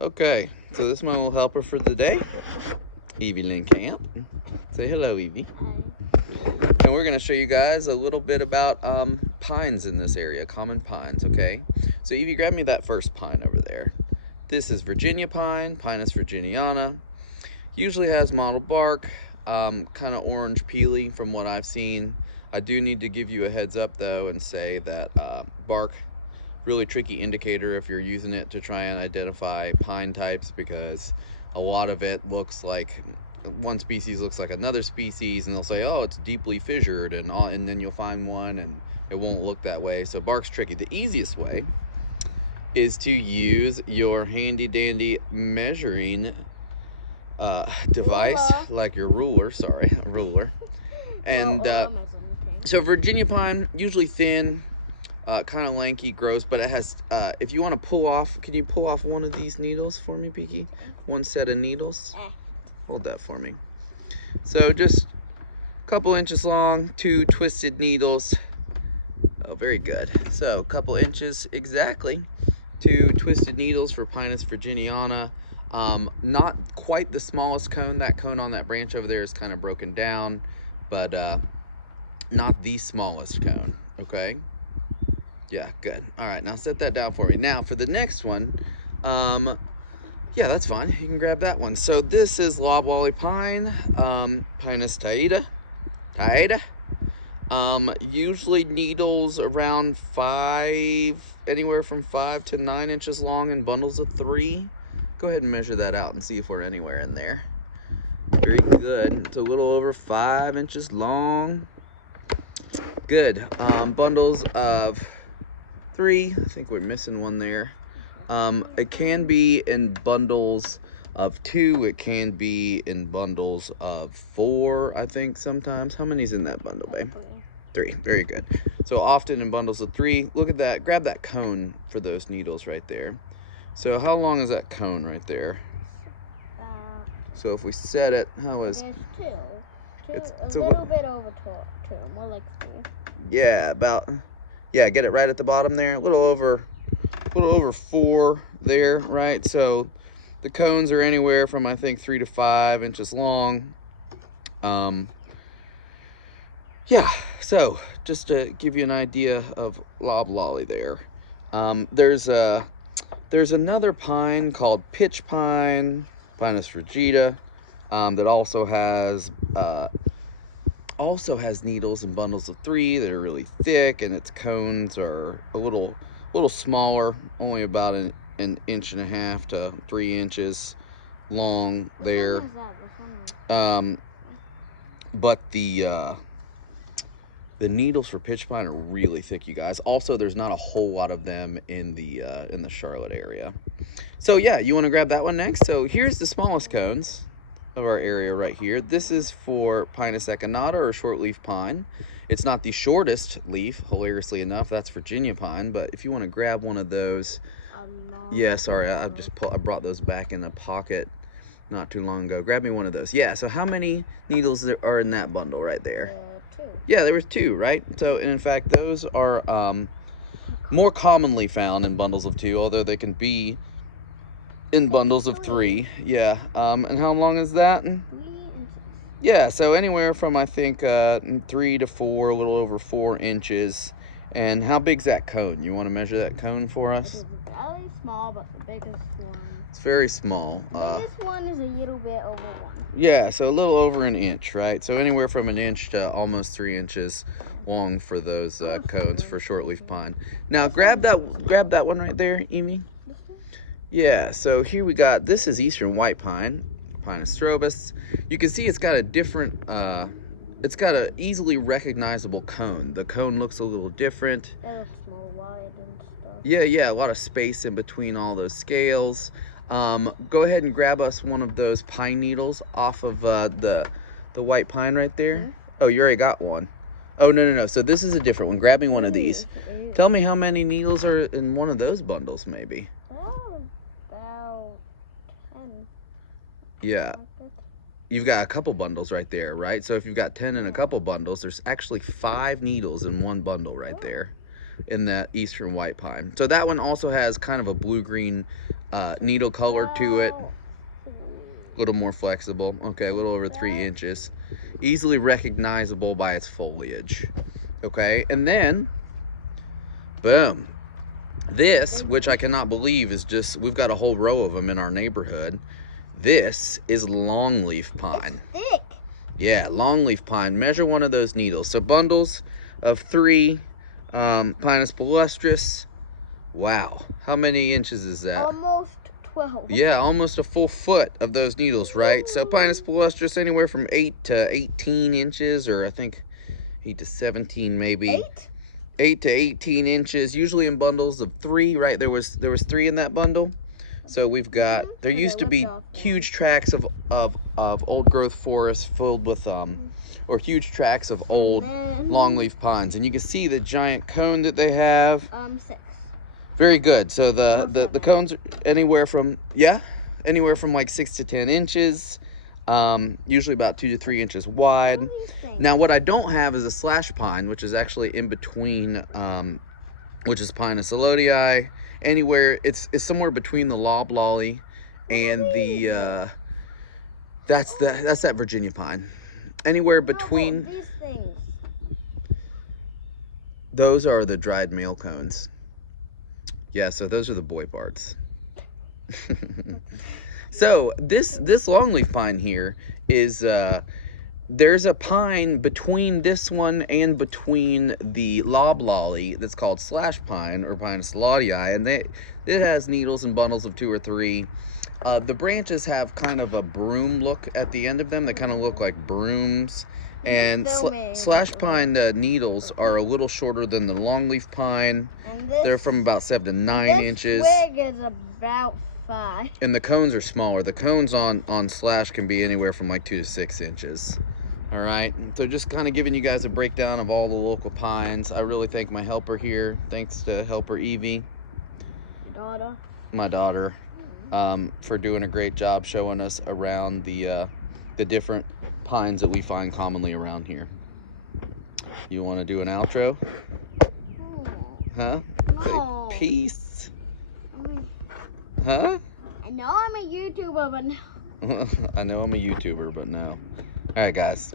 Okay, so this is my little helper for the day, Evie Lynn Camp. Say hello, Evie. And we're going to show you guys a little bit about pines in this area, common pines, okay? So Evie, grab me that first pine over there. This is Virginia pine, Pinus virginiana. Usually has mottled bark, kind of orange peely from what I've seen. I do need to give you a heads up though and say that bark, really tricky indicator if you're using it to try and identify pine types, because a lot of it looks like one species looks like another species, and they'll say, oh, it's deeply fissured, and then you'll find one and it won't look that way. So bark's tricky. The easiest way is to use your handy dandy measuring device, like your ruler, a ruler. And so Virginia pine, usually thin, kind of lanky, gross, but it has, if you want to pull off, can you pull off one of these needles for me, Peaky? One set of needles. Hold that for me. So just a couple inches long, 2 twisted needles. Oh, very good. So a couple inches exactly, 2 twisted needles for Pinus virginiana. Not quite the smallest cone. That cone on that branch over there is kind of broken down, but not the smallest cone, okay? Yeah, good. All right, now set that down for me. Now for the next one, yeah, that's fine. You can grab that one. So this is loblolly pine, Pinus taida. Usually needles around 5, anywhere from 5 to 9 inches long in bundles of 3. Go ahead and measure that out and see if we're anywhere in there. Very good. It's a little over 5 inches long. Good. Bundles of 3. I think we're missing one there. It can be in bundles of 2. It can be in bundles of 4, I think, sometimes. How many's in that bundle, babe? 3. Very good. So often in bundles of 3. Look at that. Grab that cone for those needles right there. So how long is that cone right there? So if we set it, how is... It's a little bit over 2, more like 3. Yeah, about... Yeah, get it right at the bottom there. A little over 4 there, right? So the cones are anywhere from, I think, 3 to 5 inches long. Yeah, so just to give you an idea of loblolly there. There's another pine called pitch pine, Pinus frigida, that also has needles in bundles of 3 that are really thick, and its cones are a little smaller, only about an inch and a half to 3 inches long there. But the needles for pitch pine are really thick, you guys. Also, there's not a whole lot of them in the Charlotte area. So yeah, you want to grab that one next. So here's the smallest cones of our area right here. This is for Pinus echinata, or shortleaf pine. It's not the shortest leaf, hilariously enough. That's Virginia pine. But if you want to grab one of those, yeah, sorry, I brought those back in the pocket not too long ago. Grab me one of those. Yeah. So how many needles are in that bundle right there? 2. Yeah, there was 2, right? So, and in fact, those are more commonly found in bundles of 2, although they can be in bundles of 3. Yeah. And how long is that? 3 inches. Yeah, so anywhere from, I think, 3 to 4, a little over 4 inches. And how big's that cone? You want to measure that cone for us? It is very small, but the biggest one... It's very small. The biggest one is a little bit over 1. Yeah, so a little over an inch, right? So anywhere from an inch to almost 3 inches long for those cones for shortleaf pine. Now grab that one right there, Amy. Yeah, so here we got, this is eastern white pine, Pinus strobus. You can see it's got a different, it's got an easily recognizable cone. The cone looks a little different. It looks more wide and stuff. Yeah, a lot of space in between all those scales. Go ahead and grab us one of those pine needles off of the white pine right there. Mm-hmm. Oh, you already got one. Oh, no. So this is a different one. Grab me one of these. Tell me how many needles are in one of those bundles, maybe. About 10. Yeah. You've got a couple bundles right there, right? So if you've got 10 in a couple bundles, there's actually 5 needles in one bundle right there. in the eastern white pine. So that one also has kind of a blue-green needle color to it. A little more flexible. Okay, a little over 3 inches. Easily recognizable by its foliage. Okay, and then, boom. This, which I cannot believe is just, we've got a whole row of them in our neighborhood. This is longleaf pine. It's thick. Yeah, longleaf pine. Measure one of those needles. So bundles of 3 Pinus palustris. Wow, how many inches is that? Almost 12. Yeah, almost a full foot of those needles, right? So Pinus palustris anywhere from 8 to 18 inches, or I think 8 to 17 maybe. 8? 8 to 18 inches, usually in bundles of 3, right? There was 3 in that bundle. So we've got, there used to be huge tracts of old growth forests filled with, or huge tracts of old longleaf pines. And you can see the giant cone that they have. 6. Very good. So the cones are anywhere from, anywhere from like 6 to 10 inches. Usually about 2 to 3 inches wide. Now what I don't have is a slash pine, which is actually in between, which is Pinus elodii. Anywhere, it's somewhere between the loblolly and the that's that Virginia pine. Anywhere between these things. Those are the dried male cones. Yeah, so those are the boy parts. So this longleaf pine here is there's a pine between this one and between the loblolly that's called slash pine or Pinus elodii, and it has needles and bundles of 2 or 3. The branches have kind of a broom look at the end of them. They kind of look like brooms. And slash pine needles are a little shorter than the longleaf pine. They're from about 7 to 9 inches. This twig is about 5. And the cones are smaller. The cones on slash can be anywhere from like 2 to 6 inches. All right, so just kind of giving you guys a breakdown of all the local pines. I really thank my helper here. Thanks to helper Evie. Your daughter. My daughter, for doing a great job showing us around the different pines that we find commonly around here. You want to do an outro? Huh? No. Say peace. Huh? I know I'm a YouTuber, but no. I know I'm a YouTuber, but no. All right, guys.